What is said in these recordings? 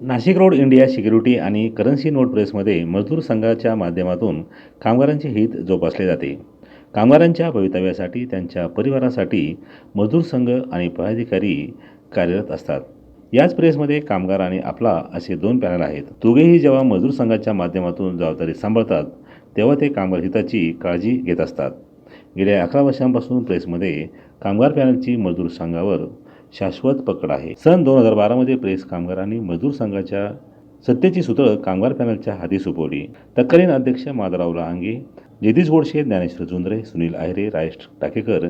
Nashik road India security आणि currency note प्रेसमध्ये मजदूर संघाच्या माध्यमातून कामगारांचे हित जोपासले जाते. कामगारांच्या भवितव्यासाठी त्यांच्या परिवारासाठी मजदूर संघ आणि पदाधिकारी कार्यरत असतात. याच प्रेसमध्ये कामगार आणि आपला असे दोन पॅनल आहेत. दोघेही जेव्हा मजदूर संघाच्या माध्यमातून जबाबदारी सांभाळतात तेव्हा ते कामगार हिताची काळजी घेत असतात. गेल्या अकरा वर्षांपासून प्रेसमध्ये कामगार पॅनलची मजदूर संघावर शाश्वत पकड आहे. सन दोन हजार बारामध्ये प्रेस कामगारांनी मजदूर संघाच्या सत्तेची सूत्रं कामगार पॅनलच्या हाती सोपवली. तत्कालीन अध्यक्ष माधवराव लहांगे जगदीश गोडशे ज्ञानेश्वर जुंद्रे सुनील आहिरे राजेश टाकेकर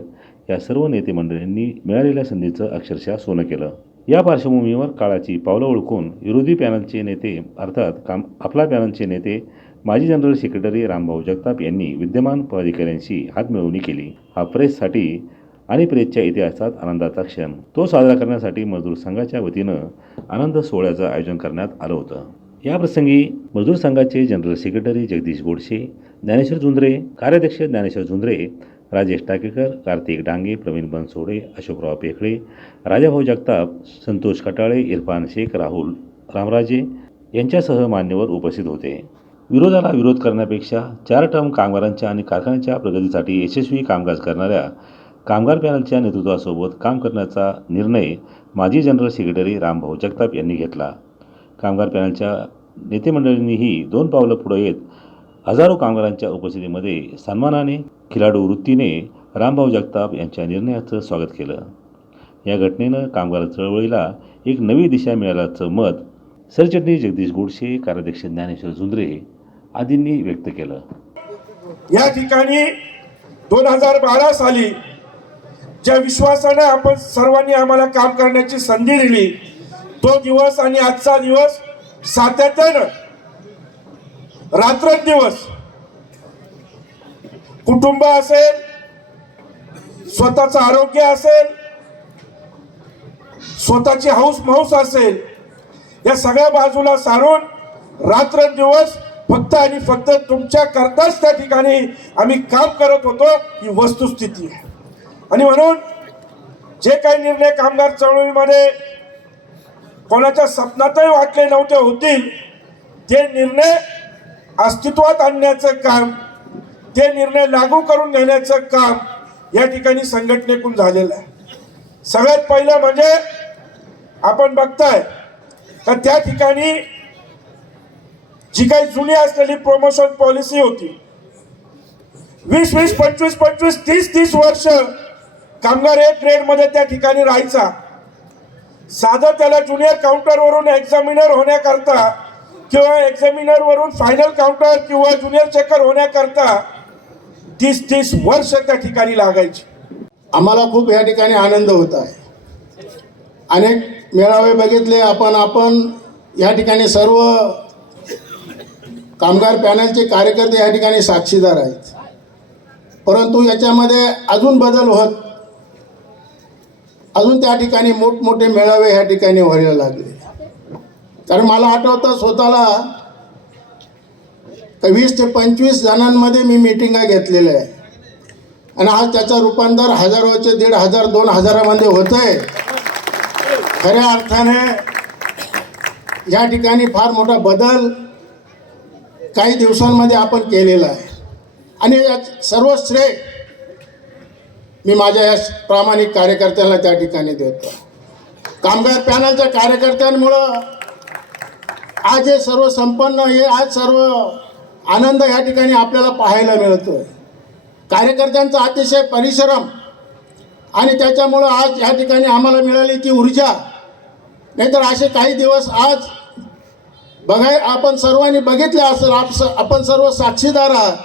या सर्व नेते मंडळींनी मिळालेल्या संधीचं अक्षरशः सोनं केलं. या पार्श्वभूमीवर काळाची पावलं ओळखून विरोधी पॅनलचे नेते अर्थात काम आपला पॅनलचे नेते माजी जनरल सेक्रेटरी रामभाऊ जगताप यांनी विद्यमान पदाधिकाऱ्यांशी हातमिळवणी केली. हा प्रेससाठी आणि प्रेतच्या इतिहासात आनंदाचा क्षण. तो साजरा करण्यासाठी मजदूर संघाच्या वतीनं आनंद सोहळ्याचं आयोजन करण्यात आलं होतं. या प्रसंगी मजदूर संघाचे जनरल सेक्रेटरी जगदीश गोडसे ज्ञानेश्वर झुंद्रे कार्याध्यक्ष ज्ञानेश्वर झुंद्रे राजेश टाकेकर कार्तिक डांगे प्रवीण बनसोडे अशोकराव पेखळे राजाभाऊ जगताप संतोष कटाळे इरफान शेख राहुल रामराजे यांच्यासह मान्यवर उपस्थित होते. विरोधाला विरोध करण्यापेक्षा चार टर्म कामगारांच्या आणि कारखान्याच्या प्रगतीसाठी यशस्वी कामकाज करणाऱ्या कामगार पॅनलच्या नेतृत्वासोबत काम करण्याचा निर्णय माजी जनरल सेक्रेटरी रामभाऊ जगताप यांनी घेतला. कामगार पॅनलच्या नेतेमंडळींनीही दोन पावलं पुढे येत हजारो कामगारांच्या उपस्थितीमध्ये सन्मानाने खिलाडू वृत्तीने रामभाऊ जगताप यांच्या निर्णयाचं स्वागत केलं. या घटनेनं कामगार चळवळीला एक नवी दिशा मिळाल्याचं मत सरचिटणीस जगदीश गोडसे कार्याध्यक्ष ज्ञानेश्वर झुंद्रे आदींनी व्यक्त केलं. या ठिकाणी दोन हजार बारा साली ज्या विश्वासाने आपण सर्वांनी आम्हाला काम करण्याची संधी दिली तो दिवस आणि आजचा दिवस सातत्यानं रात्रंदिवस कुटुंब असेल स्वतःचं आरोग्य असेल स्वतःची हौस माऊस असेल या सगळ्या बाजूला सारून रात्रंदिवस फक्त आणि फक्त तुमच्या करताच त्या ठिकाणी आम्ही काम करत होतो ही वस्तुस्थिती आहे. आणि म्हणून जे काही निर्णय कामगार चळवळीमध्ये कोणाच्या स्वप्नातही वाटले नव्हते होतील ते निर्णय अस्तित्वात आणण्याचं काम ते निर्णय लागू करून घेण्याचं काम या ठिकाणी संघटनेकडून झालेलं आहे. सगळ्यात पहिलं म्हणजे आपण बघताय तर त्या ठिकाणी जी काही जुनी असलेली प्रमोशन पॉलिसी होती. वीस वीस पंचवीस पंचवीस तीस तीस वर्ष कामगार एक ट्रेडमध्ये त्या ठिकाणी राहायचा. साधं त्याला ज्युनियर काउंटर वरून एक्झामिनर होण्याकरता किंवा एक्झामिनर वरून फायनल काउंटर किंवा ज्युनियर चेकर होण्याकरता तीस तीस वर्ष त्या ठिकाणी लागायची. आम्हाला खूप या ठिकाणी आनंद होत आहे. अनेक मेळावे बघितले आपण आपण या ठिकाणी सर्व कामगार पॅनलचे कार्यकर्ते या ठिकाणी साक्षीदार आहेत. परंतु याच्यामध्ये अजून बदल होत अजून त्या ठिकाणी मोठमोठे मेळावे ह्या ठिकाणी व्हायला लागले. कारण मला आठवतं स्वतःला वीस ते पंचवीस जणांमध्ये मी मिटिंगा घेतलेल्या आहे आणि आज त्याचं रूपांतर हजारोचे दीड हजार दोन हजारामध्ये होत आहे खऱ्या अर्थाने या ठिकाणी फार मोठा बदल काही दिवसांमध्ये आपण केलेला आहे. आणि यात सर्व श्रेय मी माझ्या या प्रामाणिक कार्यकर्त्यांना त्या ठिकाणी देतो. कामगार पॅनलच्या कार्यकर्त्यांमुळं आज हे सर्व संपन्न हे आज सर्व आनंद या ठिकाणी आपल्याला पाहायला मिळतोय. कार्यकर्त्यांचा अतिशय परिश्रम आणि त्याच्यामुळं आज या ठिकाणी आम्हाला मिळाली ती ऊर्जा. नाहीतर असे काही दिवस आज बघाय आपण सर्वांनी बघितले असेल आप आपण सर्व साक्षीदार आहात.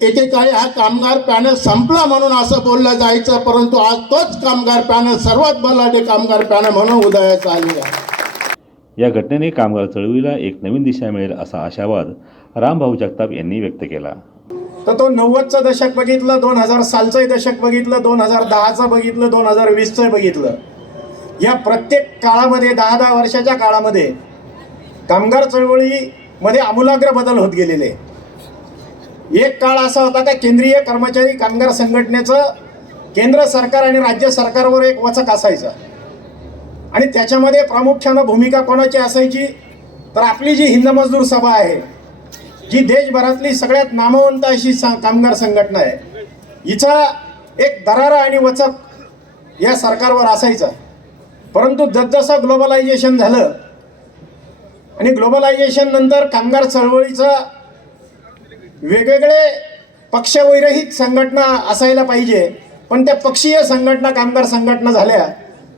एकेकाळी हा कामगार पॅनल संपला म्हणून असं बोललं जायचं परंतु आज तोच कामगार पॅनल सर्वात बलाढ्य कामगार पॅनल म्हणून उदयास आली आहे. या घटनेने कामगार चळवळीला एक नवीन दिशा मिळेल असा आशावाद रामभाऊ जगताप यांनी व्यक्त केला. तर तो नव्वदचं दशक बघितलं दोन हजार सालचंही दशक बघितलं दोन हजार दहाचं बघितलं दोन हजार वीसचं बघितलं. या प्रत्येक काळामध्ये दहा दहा वर्षाच्या काळामध्ये कामगार चळवळीमध्ये आमूलाग्र बदल होत गेलेले. एक काळ असा होता का केंद्रीय कर्मचारी कामगार संघटनेचं केंद्र सरकार आणि राज्य सरकारवर एक वचक असायचं. आणि त्याच्यामध्ये प्रामुख्यानं भूमिका कोणाची असायची? तर आपली जी हिंद मजदूर सभा आहे जी देशभरातली सगळ्यात नामवंत अशी कामगार संघटना आहे हिचा एक दरारा आणि वचक या सरकारवर असायचा. परंतु जसजसं ग्लोबलायझेशन झालं आणि ग्लोबलायझेशन नंतर कामगार चळवळीचा वेगवेगळे पक्षविरहित संघटना असायला पाहिजे. पण त्या पक्षीय संघटना कामगार संघटना झाल्या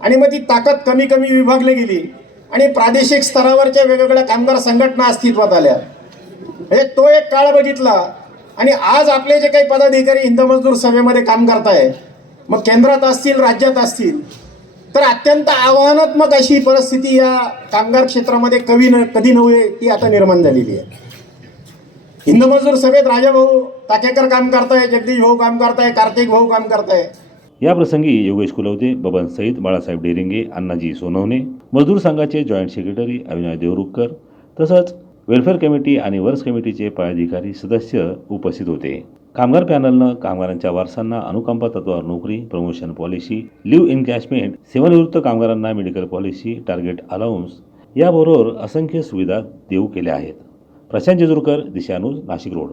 आणि मग ती ताकद कमी कमी विभागली गेली आणि प्रादेशिक स्तरावरच्या वेगवेगळ्या कामगार संघटना अस्तित्वात आल्या. म्हणजे तो एक काळ बघितला आणि आज आपले जे काही पदाधिकारी हिंद मजदूर सभेमध्ये काम करताय मग केंद्रात असतील राज्यात असतील तर अत्यंत आव्हानात्मक अशी परिस्थिती या कामगार क्षेत्रामध्ये कवी न कधी नव्हे ती आता निर्माण झालेली आहे. हिंद मजूर सभेत राजाभाऊ ताकेकर काम करताय जगदीश भाऊ काम करताय कार्तिक भाऊ काम करताय. या प्रसंगी योगेश कुलवते बबन सईद बाळासाहेब डेरिंगे अण्णाजी सोनवणे मजदूर संघाचे जॉईंट सेक्रेटरी अविनाश देवरुखकर तसंच वेलफेअर कमिटी आणि वर्स कमिटीचे पदाधिकारी सदस्य उपस्थित होते. कामगार पॅनलनं कामगारांच्या वारसांना अनुकंपा तत्वावर नोकरी प्रमोशन पॉलिसी लिव्ह इनकॅशमेंट सेवानिवृत्त कामगारांना मेडिकल पॉलिसी टार्गेट अलाउन्स याबरोबर असंख्य सुविधा देऊ केल्या आहेत. प्रशांत जेजुरकर दिशानूज नाशिक रोड.